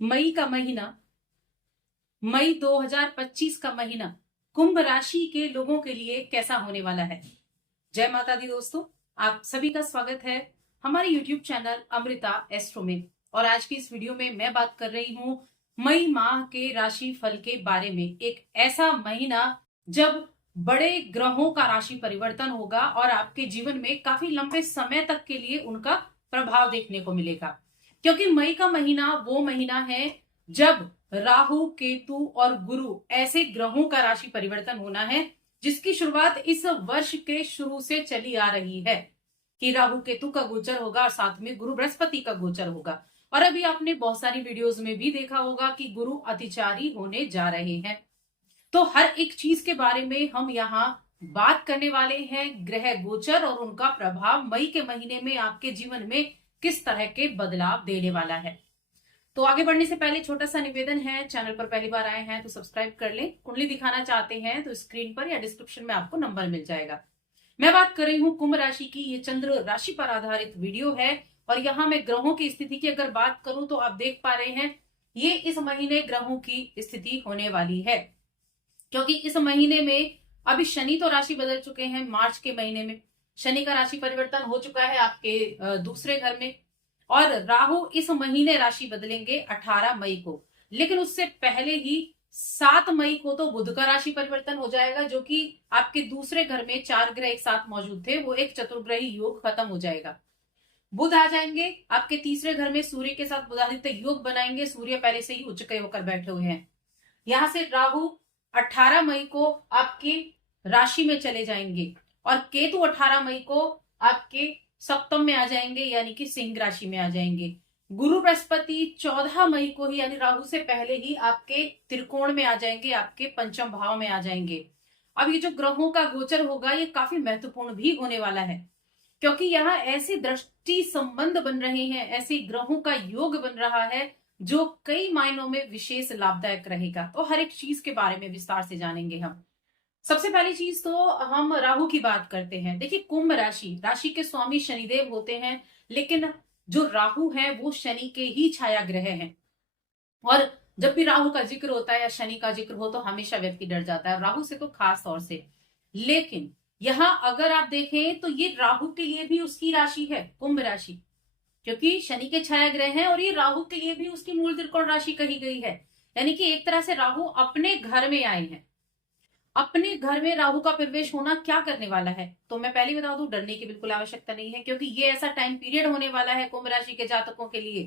मई का महीना, मई 2025 का महीना कुंभ राशि के लोगों के लिए कैसा होने वाला है। जय माता दी दोस्तों, आप सभी का स्वागत है हमारे YouTube चैनल अमृता एस्ट्रो में। और आज की इस वीडियो में मैं बात कर रही हूँ मई माह के राशि फल के बारे में। एक ऐसा महीना जब बड़े ग्रहों का राशि परिवर्तन होगा और आपके जीवन में काफी लंबे समय तक के लिए उनका प्रभाव देखने को मिलेगा। क्योंकि मई का महीना वो महीना है जब राहु, केतु और गुरु ऐसे ग्रहों का राशि परिवर्तन होना है जिसकी शुरुआत इस वर्ष के शुरू से चली आ रही है कि राहु केतु का गोचर होगा और साथ में गुरु बृहस्पति का गोचर होगा। और अभी आपने बहुत सारी वीडियोस में भी देखा होगा कि गुरु अतिचारी होने जा रहे हैं। तो हर एक चीज के बारे में हम यहाँ बात करने वाले हैं। ग्रह गोचर और उनका प्रभाव मई के महीने में आपके जीवन में किस तरह के बदलाव देने वाला है। तो आगे बढ़ने से पहले छोटा सा निवेदन है, चैनल पर पहली बार आए हैं तो सब्सक्राइब कर लें। कुंडली दिखाना चाहते हैं तो स्क्रीन पर या डिस्क्रिप्शन में आपको नंबर मिल जाएगा। मैं बात कर रही हूँ कुंभ राशि की। ये चंद्र राशि पर आधारित वीडियो है और यहाँ मैं ग्रहों की स्थिति की अगर बात करूं तो आप देख पा रहे हैं ये इस महीने ग्रहों की स्थिति होने वाली है। क्योंकि इस महीने में अभी शनि तो राशि बदल चुके हैं। मार्च के महीने में शनि का राशि परिवर्तन हो चुका है आपके दूसरे घर में। और राहु इस महीने राशि बदलेंगे 18 मई को। लेकिन उससे पहले ही 7 मई को तो बुध का राशि परिवर्तन हो जाएगा, जो कि आपके दूसरे घर में 4 ग्रह एक साथ मौजूद थे, वो एक चतुर्ग्रही योग खत्म हो जाएगा। बुध आ जाएंगे आपके तीसरे घर में, सूर्य के साथ बुधादित्य योग बनाएंगे। सूर्य पहले से ही उच्च के होकर बैठे हुए हैं। यहां से राहु 18 मई को आपकी राशि में चले जाएंगे और केतु 18 मई को आपके सप्तम में आ जाएंगे, यानी कि सिंह राशि में आ जाएंगे। गुरु बृहस्पति 14 मई को ही, यानी राहु से पहले ही आपके त्रिकोण में आ जाएंगे, आपके पंचम भाव में आ जाएंगे। अब ये जो ग्रहों का गोचर होगा ये काफी महत्वपूर्ण भी होने वाला है, क्योंकि यहाँ ऐसे दृष्टि संबंध बन रहे हैं, ऐसे ग्रहों का योग बन रहा है जो कई मायनों में विशेष लाभदायक रहेगा। तो हर एक चीज के बारे में विस्तार से जानेंगे हम। सबसे पहली चीज तो हम राहु की बात करते हैं। देखिए, कुंभ राशि, राशि के स्वामी शनिदेव होते हैं, लेकिन जो राहु है वो शनि के ही छाया ग्रह हैं। और जब भी राहु का जिक्र होता है या शनि का जिक्र हो तो हमेशा व्यक्ति डर जाता है, राहु से तो खास तौर से। लेकिन यहाँ अगर आप देखें तो ये राहु के लिए भी उसकी राशि है कुंभ राशि, क्योंकि शनि के छाया ग्रह हैं और ये राहु के लिए भी उसकी मूल त्रिकोण राशि कही गई है। यानी कि एक तरह से राहु अपने घर में आए हैं। अपने घर में राहु का प्रवेश होना क्या करने वाला है, तो मैं पहले बता दूं, डरने की बिल्कुल आवश्यकता नहीं है। क्योंकि ये ऐसा टाइम पीरियड होने वाला है कुंभ राशि के जातकों के लिए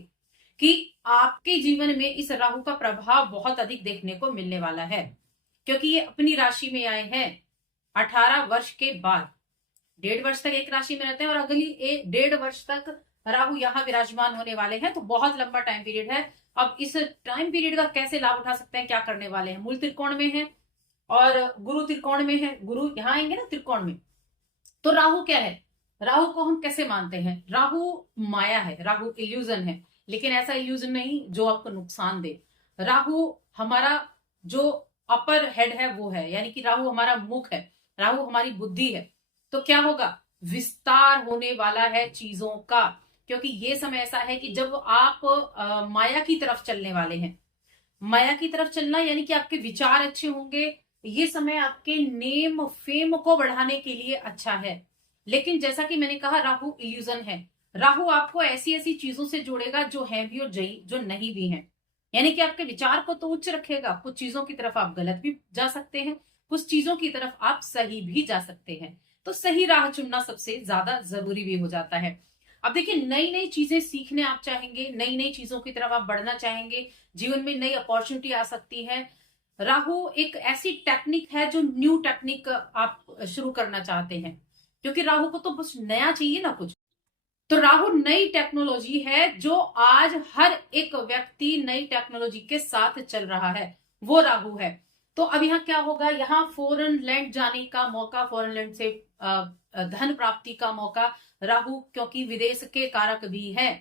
कि आपके जीवन में इस राहु का प्रभाव बहुत अधिक देखने को मिलने वाला है। क्योंकि ये अपनी राशि में आए हैं 18 वर्ष के बाद। 1.5 वर्ष तक एक राशि में रहते हैं और अगली 1.5 वर्ष तक राहु यहाँ विराजमान होने वाले हैं। तो बहुत लंबा टाइम पीरियड है। अब इस टाइम पीरियड का कैसे लाभ उठा सकते हैं, क्या करने वाले हैं। मूल त्रिकोण में है और गुरु त्रिकोण में है। गुरु यहाँ आएंगे ना त्रिकोण में। तो राहु क्या है, राहु को हम कैसे मानते हैं, राहु माया है, राहु इल्यूजन है। लेकिन ऐसा इल्यूजन नहीं जो आपको नुकसान दे। राहु हमारा जो अपर हेड है वो है, यानी कि राहु हमारा मुख है, राहु हमारी बुद्धि है। तो क्या होगा, विस्तार होने वाला है चीजों का। क्योंकि ये समय ऐसा है कि जब आप माया की तरफ चलने वाले हैं। माया की तरफ चलना यानी कि आपके विचार अच्छे होंगे। ये समय आपके नेम फेम को बढ़ाने के लिए अच्छा है। लेकिन जैसा कि मैंने कहा, राहु इल्यूजन है। राहु आपको ऐसी ऐसी चीजों से जोड़ेगा जो है भी और जो नहीं भी है। यानी कि आपके विचार को तो उच्च रखेगा, कुछ चीजों की तरफ आप गलत भी जा सकते हैं, कुछ चीजों की तरफ आप सही भी जा सकते हैं। तो सही राह चुनना सबसे ज्यादा जरूरी भी हो जाता है। अब देखिए, नई नई चीजें सीखने आप चाहेंगे, नई नई चीजों की तरफ आप बढ़ना चाहेंगे, जीवन में नई अपॉर्चुनिटी आ सकती है। राहु एक ऐसी टेक्निक है जो न्यू टेक्निक आप शुरू करना चाहते हैं, क्योंकि राहु को तो बस नया चाहिए ना कुछ। तो राहु नई टेक्नोलॉजी है, जो आज हर एक व्यक्ति नई टेक्नोलॉजी के साथ चल रहा है, वो राहु है। तो अब यहाँ क्या होगा, यहाँ फॉरेन लैंड जाने का मौका, फॉरेन लैंड से धन प्राप्ति का मौका। राहु क्योंकि विदेश के कारक भी है,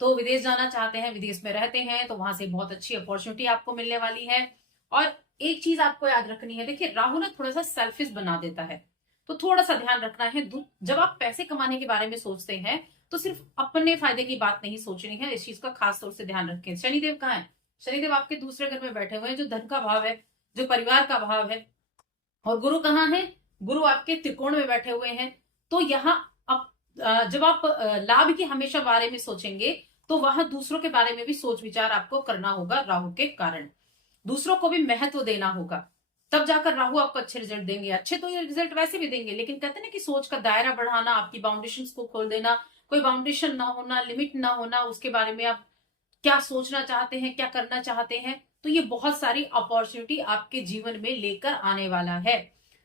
तो विदेश जाना चाहते हैं, विदेश में रहते हैं, तो वहां से बहुत अच्छी अपॉर्चुनिटी आपको मिलने वाली है। और एक चीज आपको याद रखनी है, देखिए राहु ना थोड़ा सा सेल्फिश बना देता है, तो थोड़ा सा ध्यान रखना है। जब आप पैसे कमाने के बारे में सोचते हैं तो सिर्फ अपने फायदे की बात नहीं सोचनी है, इस चीज का खास तौर से ध्यान रखें। शनिदेव कहाँ है, शनिदेव आपके दूसरे घर में बैठे हुए हैं, जो धन का भाव है, जो परिवार का भाव है। और गुरु कहाँ है? गुरु आपके त्रिकोण में बैठे हुए हैं। तो यहाँ जब आप लाभ की हमेशा बारे में सोचेंगे, तो वहां दूसरों के बारे में भी सोच विचार आपको करना होगा। राहु के कारण दूसरों को भी महत्व देना होगा, तब जाकर राहु आपको अच्छे रिजल्ट देंगे। अच्छे तो ये रिजल्ट वैसे भी देंगे, लेकिन कहते हैं ना कि सोच का दायरा बढ़ाना, आपकी बाउंडेशन को खोल देना, कोई बाउंडेशन ना होना, लिमिट ना होना, उसके बारे में आप क्या सोचना चाहते हैं, क्या करना चाहते हैं। तो ये बहुत सारी अपॉर्चुनिटी आपके जीवन में लेकर आने वाला है।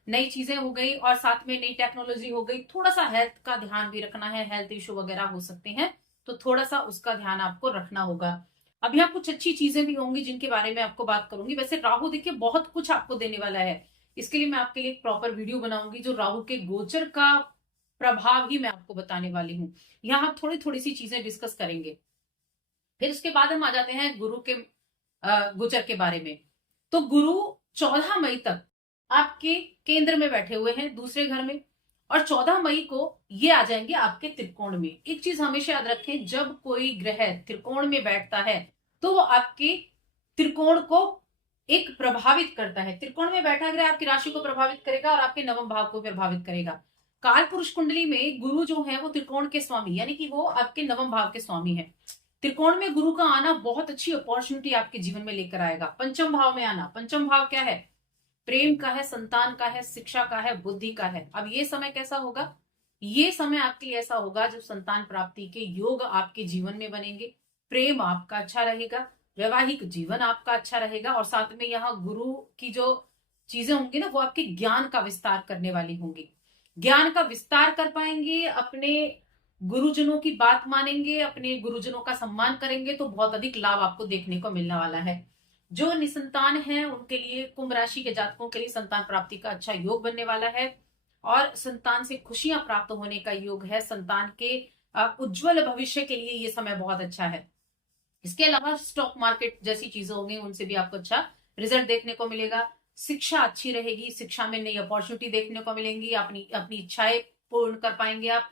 नई चीजें हो गई और साथ में नई टेक्नोलॉजी हो गई। थोड़ा सा हेल्थ का ध्यान भी रखना है, हेल्थ इश्यू वगैरह हो सकते हैं, तो थोड़ा सा उसका ध्यान आपको रखना होगा। अभी आप कुछ अच्छी चीजें भी होंगी जिनके बारे में आपको बात करूंगी। वैसे राहु देखिए बहुत कुछ आपको देने वाला है, इसके लिए मैं आपके लिए एक प्रॉपर वीडियो बनाऊंगी, जो राहु के गोचर का प्रभाव ही मैं आपको बताने वाली हूँ। यहाँ हम थोड़ी थोड़ी सी चीजें डिस्कस करेंगे। फिर उसके बाद हम आ जाते हैं गुरु के गोचर के बारे में। तो गुरु 14 मई तक आपके केंद्र में बैठे हुए हैं, दूसरे घर में, और 14 मई को ये आ जाएंगे आपके त्रिकोण में। एक चीज हमेशा याद रखें, जब कोई ग्रह त्रिकोण में बैठता है तो वो आपके त्रिकोण को एक प्रभावित करता है। त्रिकोण में बैठा ग्रह आपकी राशि को प्रभावित करेगा और आपके नवम भाव को प्रभावित करेगा। काल पुरुष कुंडली में गुरु जो है वो त्रिकोण के स्वामी, यानी कि वो आपके नवम भाव के स्वामी है। त्रिकोण में गुरु का आना बहुत अच्छी अपॉर्चुनिटी आपके जीवन में लेकर आएगा। पंचम भाव में आना, पंचम भाव क्या है? प्रेम का है, संतान का है, शिक्षा का है, बुद्धि का है। अब ये समय कैसा होगा? ये समय आपके लिए ऐसा होगा जब संतान प्राप्ति के योग आपके जीवन में बनेंगे, प्रेम आपका अच्छा रहेगा, वैवाहिक जीवन आपका अच्छा रहेगा, और साथ में यहाँ गुरु की जो चीजें होंगी ना, वो आपके ज्ञान का विस्तार करने वाली होंगी। ज्ञान का विस्तार कर पाएंगे, अपने गुरुजनों की बात मानेंगे, अपने गुरुजनों का सम्मान करेंगे, तो बहुत अधिक लाभ आपको देखने को मिलने वाला है। जो निसंतान है उनके लिए, कुंभ राशि के जातकों के लिए संतान प्राप्ति का अच्छा योग बनने वाला है, और संतान से खुशियां प्राप्त होने का योग है। संतान के उज्जवल भविष्य के लिए ये समय बहुत अच्छा है। इसके अलावा स्टॉक मार्केट जैसी चीजें होंगी, उनसे भी आपको अच्छा रिजल्ट देखने को मिलेगा। शिक्षा अच्छी रहेगी, शिक्षा में नई अपॉर्चुनिटी देखने को मिलेंगी, अपनी अपनी इच्छाएं पूर्ण कर पाएंगे आप।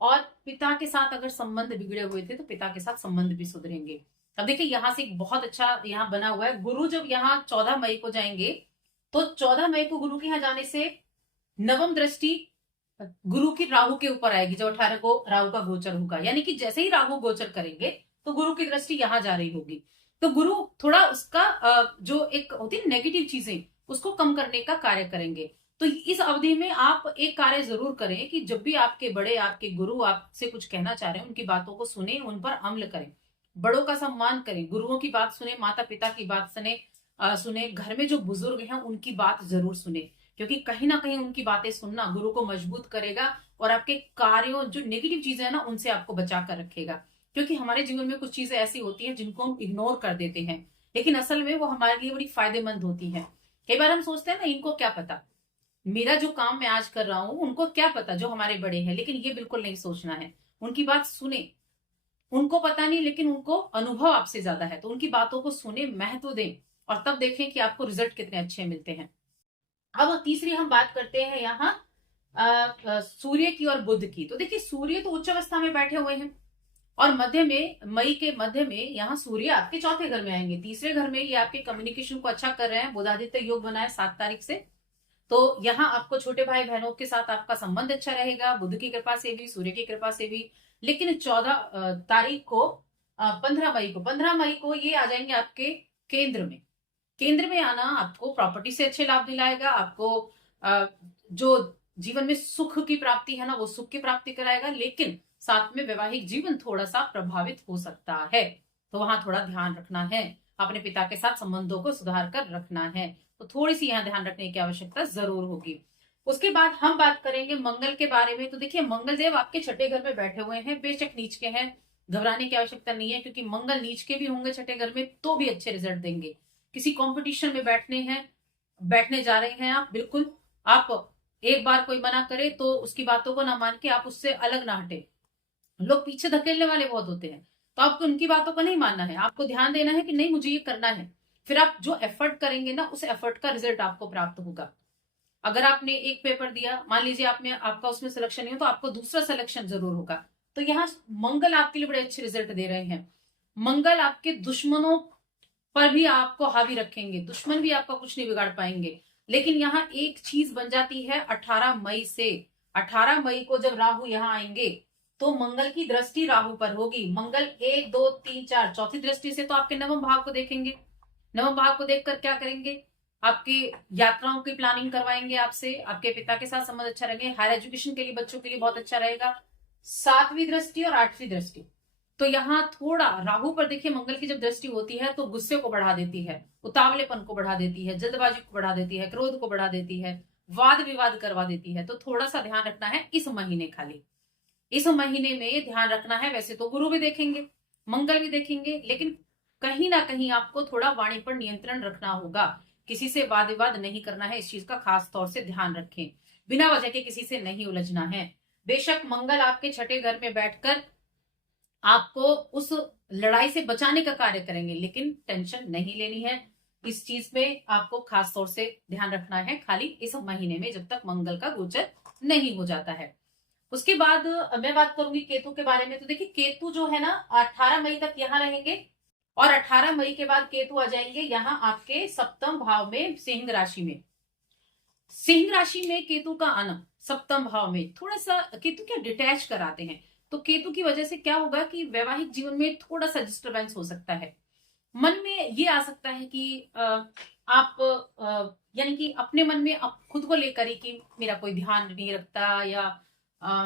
और पिता के साथ अगर संबंध बिगड़े हुए थे तो पिता के साथ संबंध भी सुधरेंगे। अब देखिए यहाँ से एक बहुत अच्छा यहाँ बना हुआ है। गुरु जब यहाँ 14 मई को जाएंगे, तो 14 मई को गुरु के यहाँ जाने से नवम दृष्टि गुरु की राहु के ऊपर आएगी, जो 18 को राहु का गोचर होगा। यानी कि जैसे ही राहु गोचर करेंगे तो गुरु की दृष्टि यहाँ जा रही होगी। तो गुरु थोड़ा उसका जो एक होती है नेगेटिव चीजें, उसको कम करने का कार्य करेंगे। तो इस अवधि में आप एक कार्य जरूर करें कि जब भी आपके बड़े, आपके गुरु आपसे कुछ कहना चाह रहे हैं, उनकी बातों को सुने, उन पर अमल करें, बड़ों का सम्मान करें, गुरुओं की बात सुने, माता पिता की बात सुने, घर में जो बुजुर्ग हैं उनकी बात जरूर सुने, क्योंकि कहीं ना कहीं उनकी बातें सुनना गुरु को मजबूत करेगा और आपके कार्यों, जो नेगेटिव चीजें है ना, उनसे आपको बचा कर रखेगा। क्योंकि हमारे जीवन में कुछ चीजें ऐसी होती हैं जिनको हम इग्नोर कर देते हैं, लेकिन असल में वो हमारे लिए बड़ी फायदेमंद होती हैं। कई बार हम सोचते हैं ना, इनको क्या पता, मेरा जो काम मैं आज कर रहा हूं उनको क्या पता, जो हमारे बड़े हैं। लेकिन ये बिल्कुल नहीं सोचना है। उनकी बात सुने, उनको पता नहीं लेकिन उनको अनुभव आपसे ज्यादा है, तो उनकी बातों को सुने, महत्व दें, और तब देखें कि आपको रिजल्ट कितने अच्छे मिलते हैं। अब तीसरी हम बात करते हैं यहाँ सूर्य की और बुध की। तो देखिए सूर्य तो उच्च अवस्था में बैठे हुए हैं, और मध्य में, मई के मध्य में यहाँ सूर्य आपके चौथे घर में आएंगे। तीसरे घर में ये आपके कम्युनिकेशन को अच्छा कर रहे हैं। बुधादित्य योग बनाए 7 तारीख से, तो यहाँ आपको छोटे भाई बहनों के साथ आपका संबंध अच्छा रहेगा, बुध की कृपा से भी, सूर्य की कृपा से भी। लेकिन 14 तारीख को, 15 मई को ये आ जाएंगे आपके केंद्र में। केंद्र में आना आपको प्रॉपर्टी से अच्छे लाभ दिलाएगा, आपको जो जीवन में सुख की प्राप्ति है ना, वो सुख की प्राप्ति कराएगा। लेकिन साथ में वैवाहिक जीवन थोड़ा सा प्रभावित हो सकता है, तो वहां थोड़ा ध्यान रखना है। अपने पिता के साथ संबंधों को सुधार कर रखना है, तो थोड़ी सी यहाँ ध्यान रखने की आवश्यकता जरूर होगी। उसके बाद हम बात करेंगे मंगल के बारे में। तो देखिए मंगल देव आपके छठे घर में बैठे हुए हैं, बेशक नीच के हैं, घबराने की आवश्यकता नहीं है, क्योंकि मंगल नीच के भी होंगे छठे घर में तो भी अच्छे रिजल्ट देंगे। किसी कंपटीशन में बैठने जा रहे हैं आप, बिल्कुल आप एक बार कोई मना करे तो उसकी बातों को ना मान के आप उससे अलग ना हटे। लोग पीछे धकेलने वाले बहुत होते हैं, तो आपको उनकी बातों को नहीं मानना है, आपको ध्यान देना है कि नहीं मुझे ये करना है। फिर आप जो एफर्ट करेंगे ना, उस एफर्ट का रिजल्ट आपको प्राप्त होगा। अगर आपने एक पेपर दिया, मान लीजिए आपका उसमें सिलेक्शन नहीं हो, तो आपको दूसरा सिलेक्शन जरूर होगा। तो यहाँ मंगल आपके लिए बड़े अच्छे रिजल्ट दे रहे हैं। मंगल आपके दुश्मनों पर भी आपको हावी रखेंगे, दुश्मन भी आपका कुछ नहीं बिगाड़ पाएंगे। लेकिन यहाँ एक चीज बन जाती है 18 मई से। 18 मई को जब राहु यहाँ आएंगे तो मंगल की दृष्टि राहु पर होगी। मंगल 1 2 3 4 चौथी दृष्टि से तो आपके नवम भाव को देखेंगे। नवम भाव को देखकर क्या करेंगे, आपकी यात्राओं की प्लानिंग करवाएंगे आपसे, आपके पिता के साथ संबंध अच्छा रहेंगे, हायर एजुकेशन के लिए बच्चों के लिए बहुत अच्छा रहेगा। 7वीं दृष्टि और 8वीं दृष्टि, तो यहाँ थोड़ा राहु पर देखिए, मंगल की जब दृष्टि होती है तो गुस्से को बढ़ा देती है, उतावलेपन को बढ़ा देती है, जल्दबाजी को बढ़ा देती है, क्रोध को बढ़ा देती है, वाद विवाद करवा देती है। तो थोड़ा सा ध्यान रखना है इस महीने, खाली इस महीने में ध्यान रखना है। वैसे तो गुरु भी देखेंगे, मंगल भी देखेंगे, लेकिन कहीं ना कहीं आपको थोड़ा वाणी पर नियंत्रण रखना होगा। किसी से वाद विवाद नहीं करना है, इस चीज का खास तौर से ध्यान रखें। बिना वजह के किसी से नहीं उलझना है। बेशक मंगल आपके छठे घर में बैठकर आपको उस लड़ाई से बचाने का कार्य करेंगे, लेकिन टेंशन नहीं लेनी है। इस चीज में आपको खास तौर से ध्यान रखना है, खाली इस महीने में, जब तक मंगल का गोचर नहीं हो जाता है। उसके बाद मैं बात करूंगी केतु के बारे में। तो देखिए, केतु जो है ना 18 मई तक यहाँ रहेंगे, और 18 मई के बाद केतु आ जाएंगे यहाँ आपके सप्तम भाव में, सिंह राशि में। सिंह राशि में केतु का आना सप्तम भाव में थोड़ा सा केतु क्या डिटैच कराते हैं। तो केतु की वजह से क्या होगा कि वैवाहिक जीवन में थोड़ा सा डिस्टरबेंस हो सकता है। मन में ये आ सकता है कि आप यानी कि अपने मन में आप खुद को लेकर ही कि मेरा कोई ध्यान नहीं रखता, या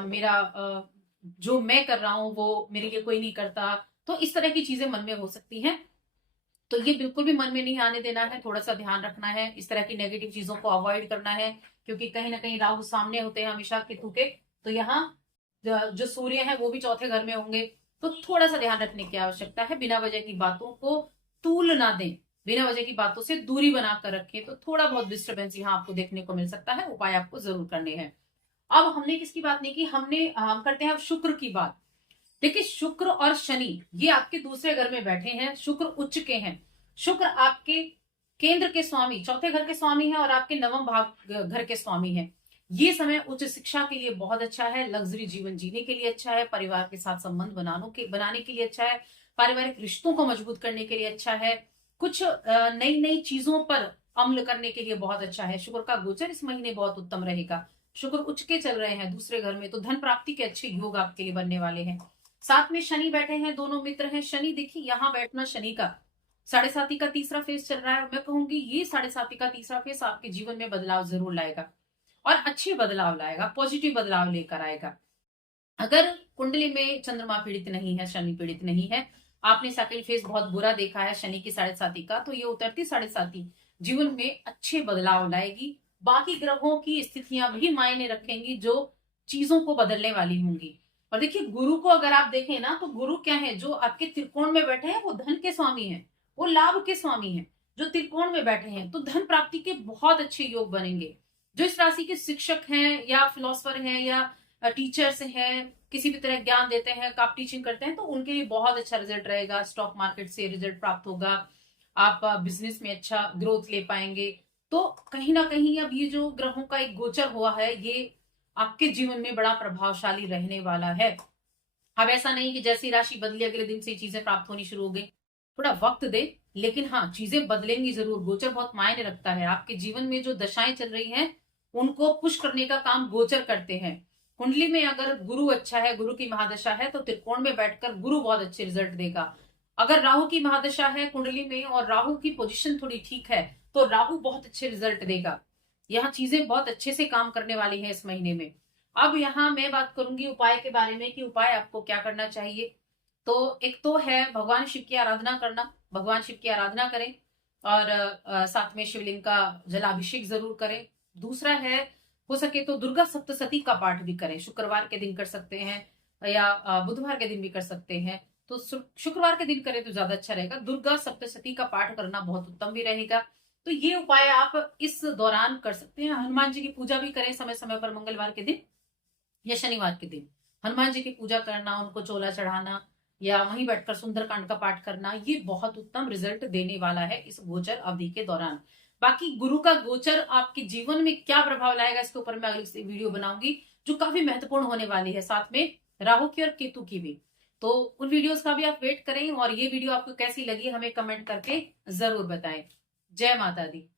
मेरा जो मैं कर रहा हूं वो मेरे लिए कोई नहीं करता। तो इस तरह की चीजें मन में हो सकती हैं। तो ये बिल्कुल भी मन में नहीं आने देना है, थोड़ा सा ध्यान रखना है, इस तरह की नेगेटिव चीजों को अवॉइड करना है, क्योंकि कहीं ना कहीं राहु सामने होते हैं हमेशा केतु के। तो यहाँ जो सूर्य है वो भी चौथे घर में होंगे, तो थोड़ा सा ध्यान रखने की आवश्यकता है। बिना वजह की बातों को तूल ना दें, बिना वजह की बातों से दूरी बनाकर रखें, तो थोड़ा बहुत डिस्टर्बेंस यहाँ आपको देखने को मिल सकता है। उपाय आपको जरूर करने हैं। अब हमने किसकी बात नहीं की, हम करते हैं अब शुक्र की बात। देखिए, शुक्र और शनि ये आपके दूसरे घर में बैठे हैं, शुक्र उच्च के हैं। शुक्र आपके केंद्र के स्वामी, चौथे घर के स्वामी है, और आपके नवम भाव घर के स्वामी है। ये समय उच्च शिक्षा के लिए बहुत अच्छा है, लग्जरी जीवन जीने के लिए अच्छा है, परिवार के साथ संबंध बनाने के लिए अच्छा है, पारिवारिक रिश्तों को मजबूत करने के लिए अच्छा है, कुछ नई नई चीजों पर अमल करने के लिए बहुत अच्छा है। शुक्र का गोचर इस महीने बहुत उत्तम रहेगा। शुक्र उच्च के चल रहे हैं दूसरे घर में, तो धन प्राप्ति के अच्छे योग आपके लिए बनने वाले हैं। साथ में शनि बैठे हैं, दोनों मित्र हैं। शनि देखिए, यहाँ बैठना शनि का 7.5 का तीसरा फेज चल रहा है। मैं कहूंगी ये 7.5 का तीसरा फेज आपके जीवन में बदलाव जरूर लाएगा, और अच्छे बदलाव लाएगा, पॉजिटिव बदलाव लेकर आएगा। अगर कुंडली में चंद्रमा पीड़ित नहीं है, शनि पीड़ित नहीं है, आपने सेकंड फेज बहुत बुरा देखा है शनि की 7.5 का, तो ये उतरती 7.5 जीवन में अच्छे बदलाव लाएगी। बाकी ग्रहों की स्थितियां भी मायने रखेंगी जो चीजों को बदलने वाली होंगी। और देखिए, गुरु को अगर आप देखें ना, तो गुरु क्या है, जो आपके त्रिकोण में बैठे हैं वो धन के स्वामी हैं, वो लाभ के स्वामी हैं। जो त्रिकोण में बैठे हैं तो धन प्राप्ति के बहुत अच्छे योग बनेंगे। जो इस राशि के शिक्षक हैं, या फिलोसफर हैं, या टीचर्स हैं, किसी भी तरह ज्ञान देते हैं, आप टीचिंग करते हैं, तो उनके लिए बहुत अच्छा रिजल्ट रहेगा। स्टॉक मार्केट से रिजल्ट प्राप्त होगा, आप बिजनेस में अच्छा ग्रोथ ले पाएंगे। तो कहीं ना कहीं अब ये जो ग्रहों का एक गोचर हुआ है, ये आपके जीवन में बड़ा प्रभावशाली रहने वाला है। अब ऐसा नहीं कि जैसी राशि बदली अगले दिन से चीजें प्राप्त होनी शुरू हो गई, थोड़ा वक्त दे, लेकिन हाँ, चीजें बदलेंगी जरूर। गोचर बहुत मायने रखता है। आपके जीवन में जो दशाएं चल रही हैं उनको पुश करने का काम गोचर करते हैं। कुंडली में अगर गुरु अच्छा है, गुरु की महादशा है, तो त्रिकोण में बैठकर गुरु बहुत अच्छे रिजल्ट देगा। अगर राहु की महादशा है कुंडली में, और राहु की पोजीशन थोड़ी ठीक है, तो राहु बहुत अच्छे रिजल्ट देगा। यहाँ चीजें बहुत अच्छे से काम करने वाली है इस महीने में। अब यहाँ मैं बात करूंगी उपाय के बारे में कि उपाय आपको क्या करना चाहिए। तो एक तो है भगवान शिव की आराधना करना, भगवान शिव की आराधना करें, और साथ में शिवलिंग का जलाभिषेक जरूर करें। दूसरा है, हो सके तो दुर्गा सप्तशती का पाठ भी करें। शुक्रवार के दिन कर सकते हैं, या बुधवार के दिन भी कर सकते हैं। तो शुक्रवार के दिन करें तो ज्यादा अच्छा रहेगा। दुर्गा सप्तशती का पाठ करना बहुत उत्तम भी रहेगा। तो ये उपाय आप इस दौरान कर सकते हैं। हनुमान जी की पूजा भी करें समय समय पर, मंगलवार के दिन या शनिवार के दिन हनुमान जी की पूजा करना, उनको चोला चढ़ाना, या वहीं बैठकर सुंदरकांड का पाठ करना, ये बहुत उत्तम रिजल्ट देने वाला है इस गोचर अवधि के दौरान। बाकी गुरु का गोचर आपके जीवन में क्या प्रभाव लाएगा, इसके ऊपर मैं अगली वीडियो बनाऊंगी, जो काफी महत्वपूर्ण होने वाली है, साथ में राहु की और केतु की भी। तो उन वीडियोस का भी आप वेट करें और ये वीडियो आपको कैसी लगी हमें कमेंट करके जरूर बताएं। जय माता दी।